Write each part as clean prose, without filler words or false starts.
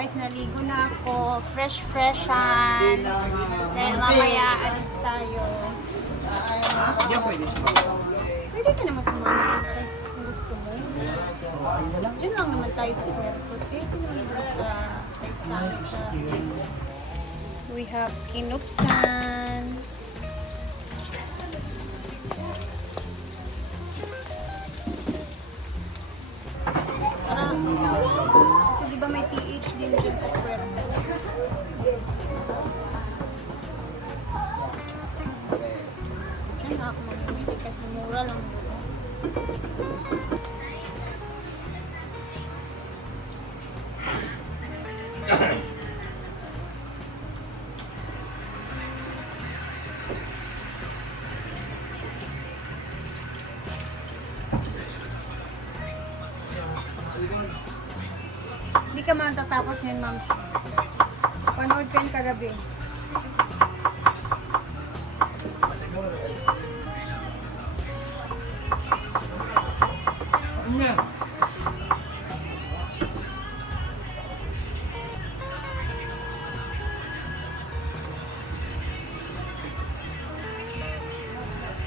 Guys, naligo na ako. Fresh-freshan. Dahil mamaya alis tayo. Yan pwede sumama. Pwede ka naman sumama dito. Kung gusto mo. Diyan lang naman tayo sa airport. Kaya ito naman dito sa We have kinupsan. Kasi di ba may TH din dyan sa puerto? Diyan na ako mamimili kasi mura lang dito. Hindi ka matatapos ngayon, ma'am. Panood ka yung kagabi.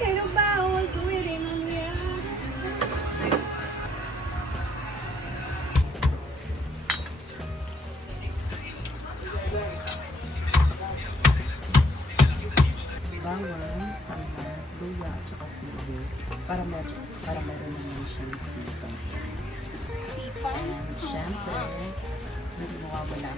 Pero bawal suwirin ang yan. Bawang, tangkad, luya, at saka sili. Para meron naman siyang sipa. Sipa. And syempre, hindi mawawala.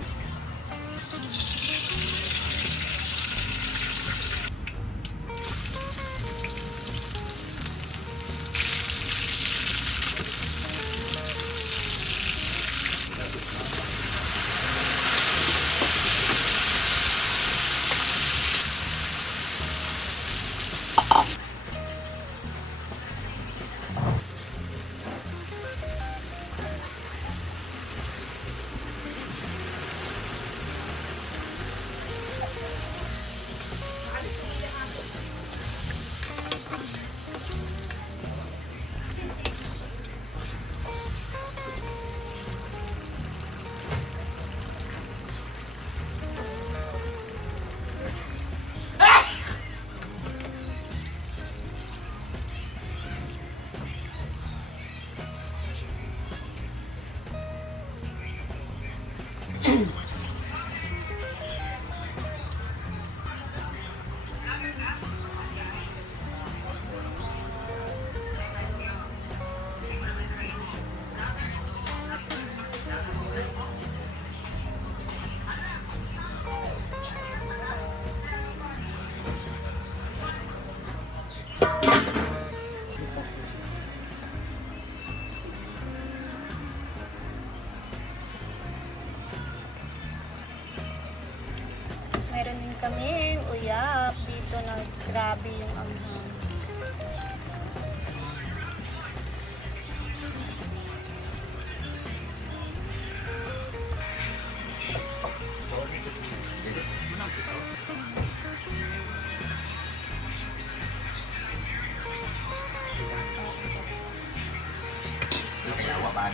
Meron din kami uyap dito na grabe yung amhang. Kaya wapan.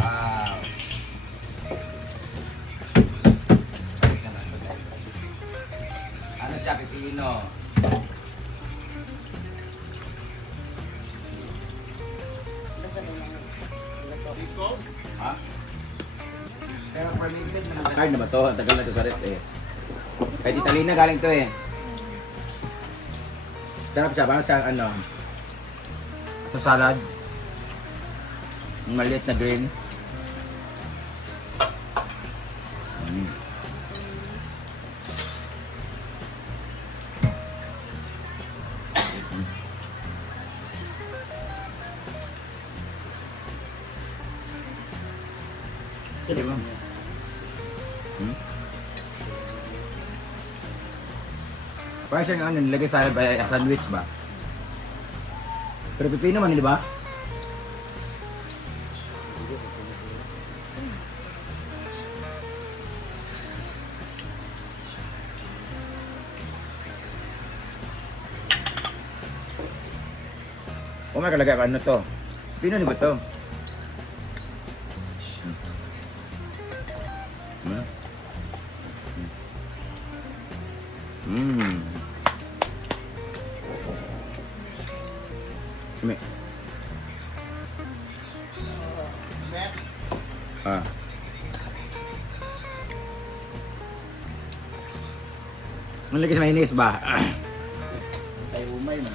Wow. Ano siya, pipino? Ha? Pero fermented man ang card na ba to? Ang tagal na to sa rep eh. Kahit Italina galing to eh. Sarap siya, parang sa ano. Sa salad. Yung maliit na green. Di ba? Parang siyang ano, nilagay sa sandwich ba? Pero pipino man, di ba? Kung makalagay ka ano to? Pino ni ba to? Hmm. Hmm. Kami. Ah. Malagay sa mainis ba? Ay, umay na.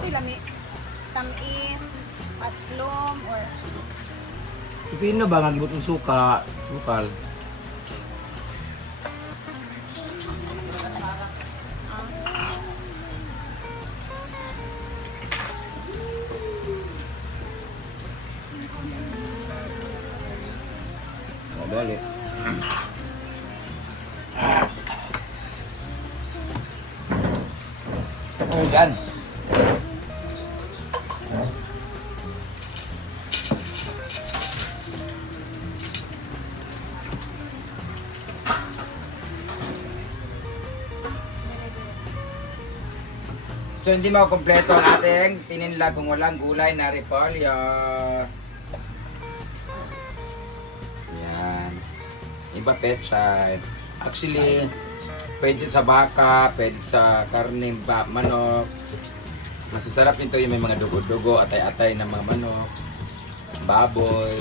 Ito lami. Tamis, paslom, or Pino ba nga gibot ng suka, sukal? Dali. Oh, gan. So hindi makukumpleto ang ating tininlag kung walang gulay na repolyo. Yan. Iba pechay. Actually, pwede sa baka, pwede sa karne, manok. Masasarap nito yung may mga dugo-dugo, atay-atay ng mga manok, baboy.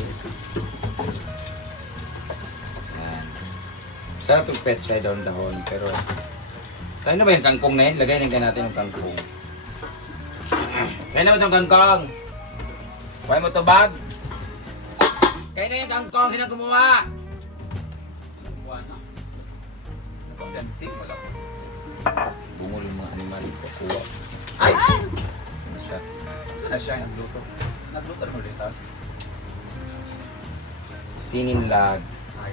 Yan. Sarap itong pechay dahon-dahon, pero kaya na ba yung kangkong na yun? Lagay na natin yung kangkong. Kaya na ba itong kangkong? Kaya mo ito bag? Kaya na yung kangkong, sino gumawa? Sensing, wala ko. Bungol yung mga animal ko. Kuha. Ay! Ano siya? Saan na siya nagluto? Nagluto na ulit ha? Tininlag. Ay.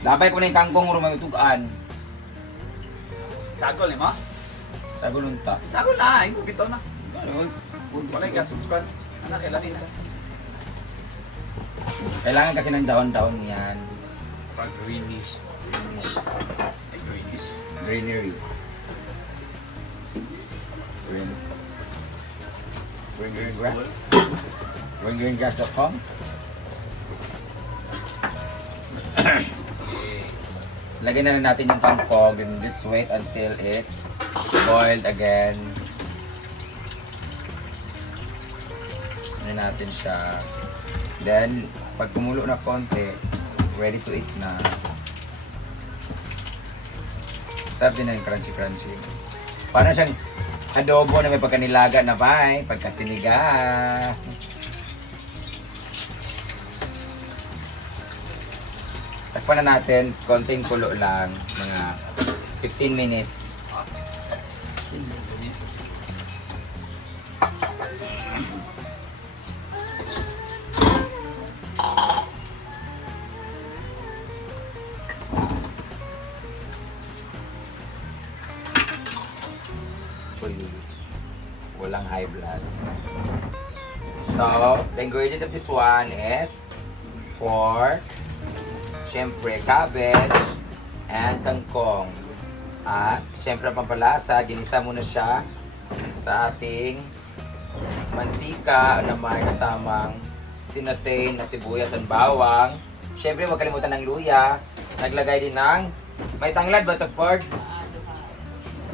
Labay ko na yung kangkong mo may utugaan. Sagol ni mo? Sa gulunta. Sagol na, ikaw bitaw na. Ano? Wala yung gas, subscribe. Anak, kailan din gas? Kailangan kasi ng dahon-dahon yan. Parang greenish. Greenish. Ay, greenish. Greenery. Green. Green grass. Green grass at home. Lagyan na rin natin yung kangkong, then let's wait until it boiled again. Lagyan natin siya. Then, pag kumulo na konti, ready to eat na. Sarap din na yung crunchy-crunchy. Parang siyang adobo na may pagkanilaga na ba pagkasiniga. Takpan na natin, konting kulo lang, mga 15 minutes. Walang high blood. So, the ingredient of this one is pork, syempre cabbage, and kangkong. At syempre pampalasa, ginisa muna siya sa ating mantika na may kasamang sinatain na sibuyas at bawang. Syempre huwag kalimutan ng luya. Naglagay din ng may tanglad ba ito, Ford?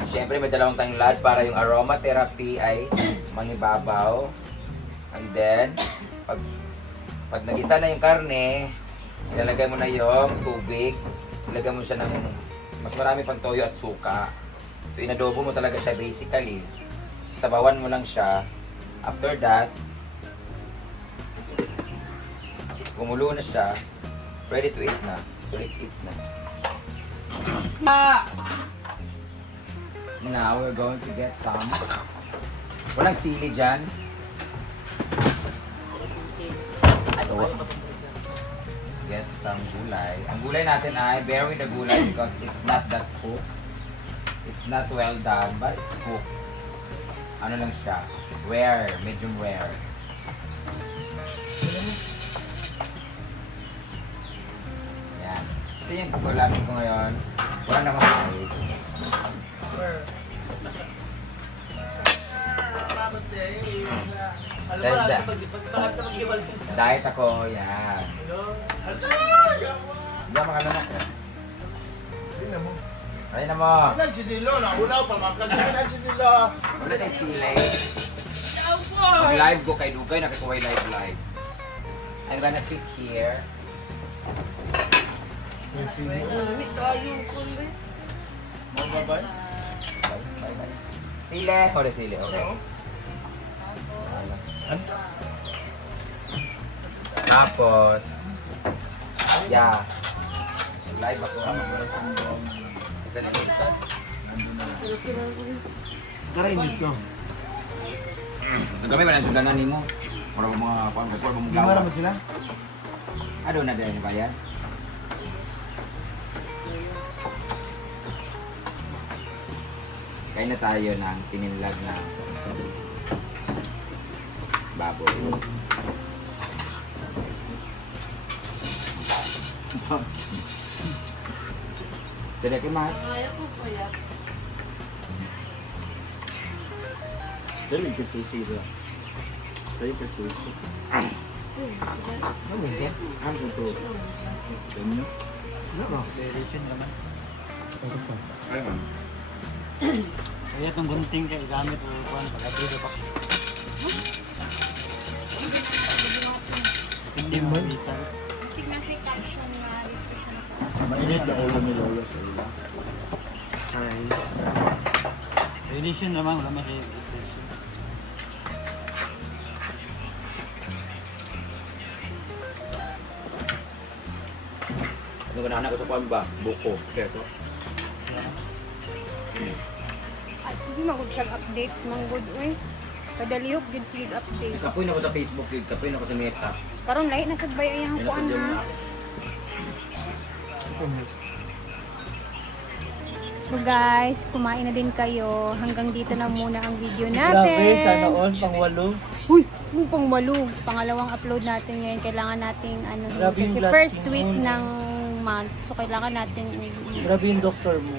Syempre may dalawang tanglad para yung aromatherapy ay manibabaw. And then, pag nagisa na yung karne, ilalagay mo na yung tubig. Ilagay mo siya ng mas marami pang toyo at suka. So inadobo mo talaga siya basically. Sabawan mo lang siya. After that, kumulo na siya. Ready to eat na. So let's eat na. Now we're going to get some. Walang sili dyan. get some gulay. Ang gulay natin ay, bear with the gulay because it's not that cooked. It's not well done, but it's cooked. Ano lang siya? Rare, medium rare. Yan. Ito yung pagkulamit ko ngayon. Wala namang ice. Diet ako, yan. Diyan makalunok. Ayun na mo. Wala tayo sila. Mag-live ko kay Dugay, nakikuha live. I'm gonna sit here. Bye. Sile. Ode sile, okay. Tapos, yeah. Live ako. Isa na isa. Karainit ko. Nagamay ba na sudanan ni mo? Para mga record mo Lima muglaw. naman sila? Ano na din ba yan? Kain na tayo ng tinimlag na baboy. Tidak kemat. Dali ka susi ba? Saya ka susi. Ano yan? Ano ito? Ganyo? Ano ba? Ay, ma'am. Kaya itong gunting kay gamit o kuhan pag abrido pa. Hindi mo kita. Signature caption na dito siya. Mainit na ulo ni Lolo sa ila. Edition naman, wala may edition. Ano ka na anak ko sa kuwan ba? Buko. Kaya ko. Sige, magod siya update. Manggod, uy. Padaliyok, good sige update. Kapoy na ko sa Facebook, kapoy na ko sa Meta. Karon lahi na sagbay ayang Yan ako kuan dyan na. na. So guys, kumain na din kayo. Hanggang dito na muna ang video Grabe, natin. sana all, pang 8. Uy, pang walo. Pangalawang upload natin ngayon. Kailangan nating ano, Grabe yung kasi last first mo. week ng month. So kailangan natin Grabe yung doktor mo.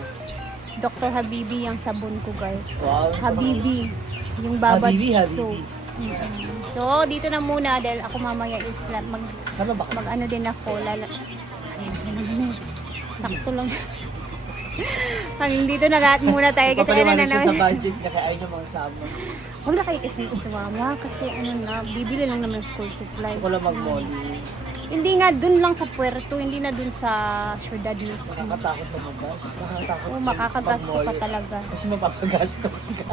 Dr. Habibi yung sabon ko guys. Wow. Habibi. Yung babad Habibi, soap. So, dito na muna dahil ako mamaya is Tama ba? mag-ano din ako. Ayun, sakto lang. Hanggang dito na lahat muna tayo kasi ano na Papaliwanag siya sa naman. budget na kaya ay namang sama. Huwag na kayo kasi sumama kasi ano na, bibili lang naman school supplies. Gusto ko lang mag-molly. Hindi nga dun lang sa puerto, hindi na dun sa syudad mismo. Nakakatakot lumabas. Nakakatakot. Oo, makakagasto ka mag-mall. talaga. Kasi mapapagastos ka.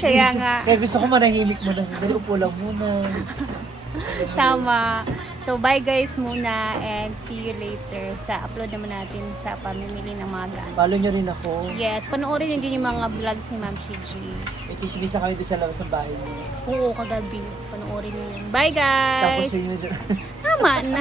Kaya nga, Kaya gusto ko manahimik mo na. Dahil upo lang muna. tama. So, bye guys muna and see you later sa upload naman natin sa pamimili ng mga gaan. Follow nyo rin ako. Yes, panoorin nyo din yung mga vlogs ni Ma'am Shiji. May chismisa kayo doon sa labas ng bahay niyo. Oo, kagabi. Panoorin nyo yun. Bye Tapos guys! yun yun. Tama na.